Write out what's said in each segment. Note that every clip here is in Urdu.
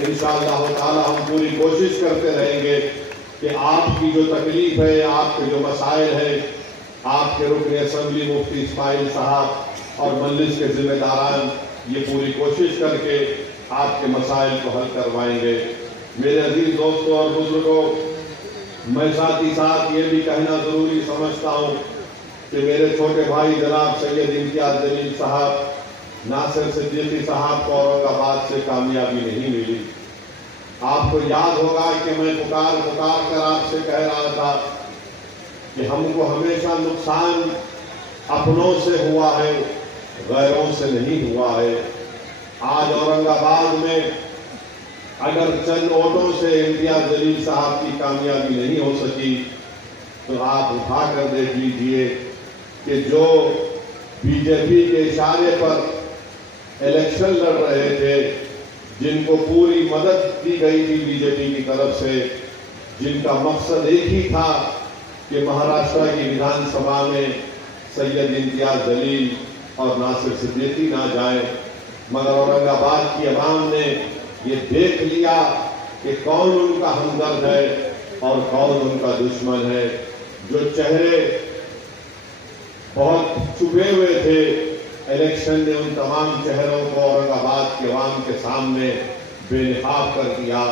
انشاءاللہ تعالی ہم پوری کوشش کرتے رہیں گے کہ آپ کی جو تکلیف ہے، آپ کے جو مسائل ہیں، آپ کے رکن اسمبلی مفتی اسماعیل صاحب اور مجلس کے ذمہ داران یہ پوری کوشش کر کے آپ کے مسائل کو حل کروائیں گے۔ میرے عزیز دوستوں اور بزرگوں، میں ساتھ ہی ساتھ یہ بھی کہنا ضروری سمجھتا ہوں کہ میرے چھوٹے بھائی جناب سید امتیاز جلیل صاحب، ناصر صدیقی صاحب کو اورنگ آباد سے کامیابی نہیں ملی۔ آپ کو یاد ہوگا کہ میں پکار کر آپ سے کہہ رہا تھا کہ ہم کو ہمیشہ نقصان اپنوں سے ہوا ہے، غیروں سے نہیں ہوا ہے۔ آج اورنگ آباد میں اگر چند ووٹوں سے امتیاز جلیل صاحب کی کامیابی نہیں ہو سکی تو آپ اٹھا کر دیکھ لیجئے کہ جو بی جے پی کے اشارے پر الیکشن لڑ رہے تھے، جن کو پوری مدد دی گئی تھی بی جے پی کی طرف سے، جن کا مقصد ایک ہی تھا کہ مہاراشٹر کی وِدھان سبھا میں سید امتیاز جلیل اور ناصر صدیقی نہ جائیں، مگر اورنگ آباد کی عوام نے یہ دیکھ لیا کہ کون ان کا ہمدرد ہے اور کون ان کا دشمن ہے۔ جو چہرے بہت چھپے ہوئے تھے، الیکشن نے ان تمام چہروں کو اورنگ آباد کے عوام کے سامنے بے نقاب کر دیا۔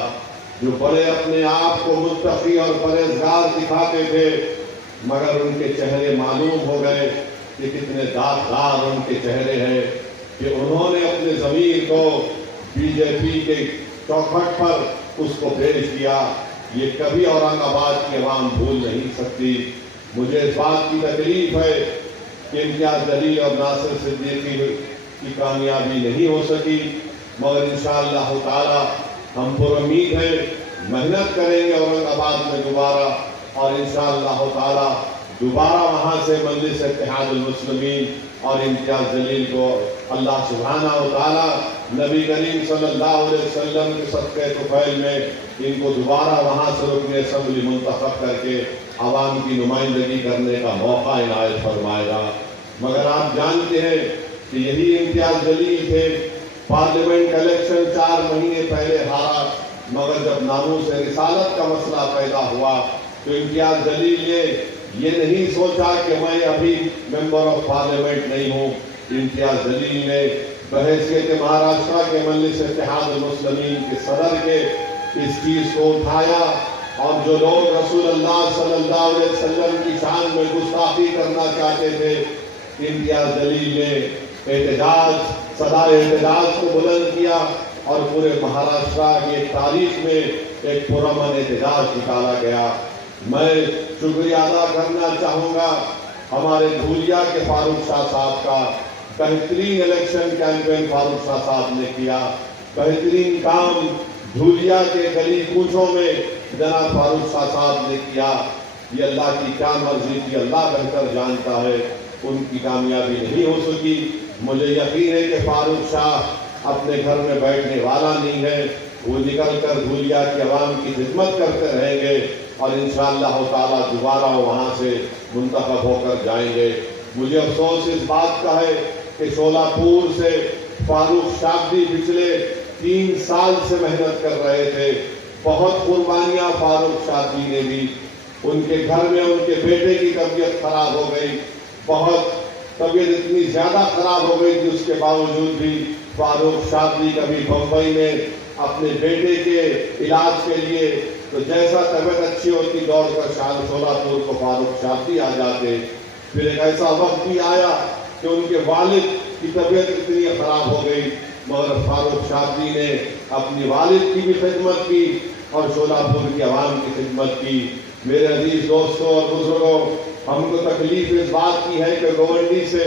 جو بڑے اپنے آپ کو متقی اور پرہیزگار دکھاتے تھے، مگر ان کے چہرے معلوم ہو گئے کہ کتنے داغدار ان کے چہرے ہیں، کہ انہوں نے اپنے ضمیر کو بی جے پی کے چوکھٹ پر اس کو بھیج دیا۔ یہ کبھی اورنگ آباد کی عوام بھول نہیں سکتی۔ مجھے اس بات کی تکلیف ہے کہ امتیاز جلیل اور ناصر صدیقی کی کامیابی نہیں ہو سکی، مگر انشاءاللہ تعالی ہم پر امید ہیں، محنت کریں گے اورنگ آباد میں دوبارہ، اور انشاءاللہ تعالی دوبارہ وہاں سے مجلس اتحاد المسلمین اور امتیاز جلیل کو اللہ سبحانہ و تعالی نبی کریم صلی اللہ علیہ وسلم کے صدقہ طفیل میں ان کو دوبارہ وہاں سے رکن اسمبلی منتخب کر کے عوام کی نمائندگی کرنے کا موقع عنایت فرمائے گا۔ مگر آپ جانتے ہیں کہ یہی امتیاز جلیل تھے، پارلیمنٹ الیکشن 4 مہینے پہلے ہارا، مگر جب ناموس رسالت کا مسئلہ پیدا ہوا تو امتیاز جلیل نے یہ نہیں سوچا کہ میں ابھی ممبر آف پارلیمنٹ نہیں ہوں۔ امتیاز جلیل نے بحیثیت مہاراشٹر کے مجلس اتحاد المسلمین کے صدر کے اس چیز کو اٹھایا، اور جو لوگ رسول اللہ صلی اللہ علیہ وسلم کی شان میں گستاخی کرنا چاہتے تھے، امتیاز جلیل نے احتجاج، صدائے احتجاج کو بلند کیا، اور پورے مہاراشٹر کی ایک تاریخ میں ایک پرامن احتجاج نکالا گیا۔ میں شکریہ ادا کرنا چاہوں گا ہمارے دھولیا کے فاروق شاہ صاحب کا۔ بہترین الیکشن کیمپین فاروق شاہ صاحب نے کیا، بہترین کام دھولیا کے گلی کوچوں میں جناب فاروق شاہ صاحب نے کیا۔ یہ اللہ کی کیا مرضی تھی، اللہ بہتر جانتا ہے۔ ان کی کامیابی نہیں ہو سکی۔ مجھے یقین ہے کہ فاروق شاہ اپنے گھر میں بیٹھنے والا نہیں ہے، وہ نکل کر دھولیا کی عوام کی خدمت کرتے رہیں گے، اور انشاءاللہ تعالی دوبارہ وہاں سے منتخب ہو کر جائیں گے۔ مجھے افسوس اس بات کا ہے کہ شولاپور سے فاروق شاہ بھی پچھلے 3 سال سے محنت کر رہے تھے، بہت قربانیاں فاروق شاہ نے دی۔ ان کے گھر میں ان کے بیٹے کی طبیعت خراب ہو گئی، بہت طبیعت اتنی زیادہ خراب ہو گئی تھی، اس کے باوجود بھی فاروق شاہ کبھی بمبئی میں اپنے بیٹے کے علاج کے لیے، تو جیسا طبیعت اچھی ہوتی دوڑ کر شولاپور کو فاروق شاہ آ جاتے۔ پھر ایک ایسا وقت بھی آیا کہ ان کے والد کی طبیعت اتنی خراب ہو گئی، مگر فاروق شاہ نے اپنی والد کی بھی خدمت کی اور شولاپور کی عوام کی خدمت کی۔ میرے عزیز دوستوں اور بزرگوں، ہم کو تکلیف اس بات کی ہے کہ گوونڈی سے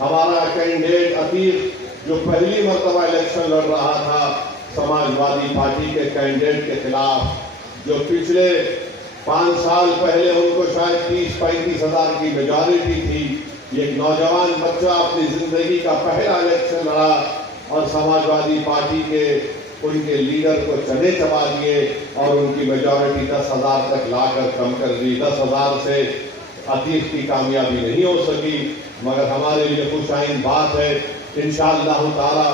ہمارا کینڈیڈیٹ عتیق جو پہلی مرتبہ الیکشن لڑ رہا تھا سماج وادی پارٹی کے کینڈیڈیٹ کے خلاف، جو پچھلے 5 سال پہلے ان کو شاید 30-35 ہزار کی میجارٹی تھی، یہ ایک نوجوان بچہ اپنی زندگی کا پہلا الیکشن لڑا اور سماج وادی پارٹی کے ان کے لیڈر کو چنے چبا دیے اور ان کی میجارٹی 10,000 تک لا کر کم کر دی۔ 10,000 سے عتیق کی کامیابی نہیں ہو سکی، مگر ہمارے لیے خوش آئند بات ہے، انشاءاللہ تعالی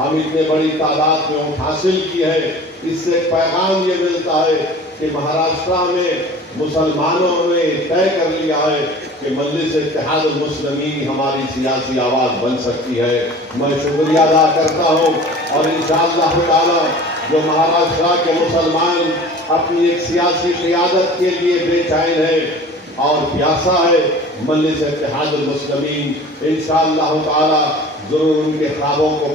ہم اتنے بڑی تعداد میں ووٹ حاصل کی ہے، اس سے ایک پیغام یہ ملتا ہے کہ مہاراشٹر میں مسلمانوں نے طے کر لیا ہے کہ مجلس اتحاد المسلمین ہماری سیاسی آواز بن سکتی ہے۔ میں شکریہ ادا کرتا ہوں، اور انشاءاللہ تعالی جو مہاراشٹر کے مسلمان اپنی ایک سیاسی قیادت کے لیے بے چین ہے اور پیاسا ہے، مجلس اتحاد المسلمین انشاءاللہ تعالی ضرور ان کے خوابوں کو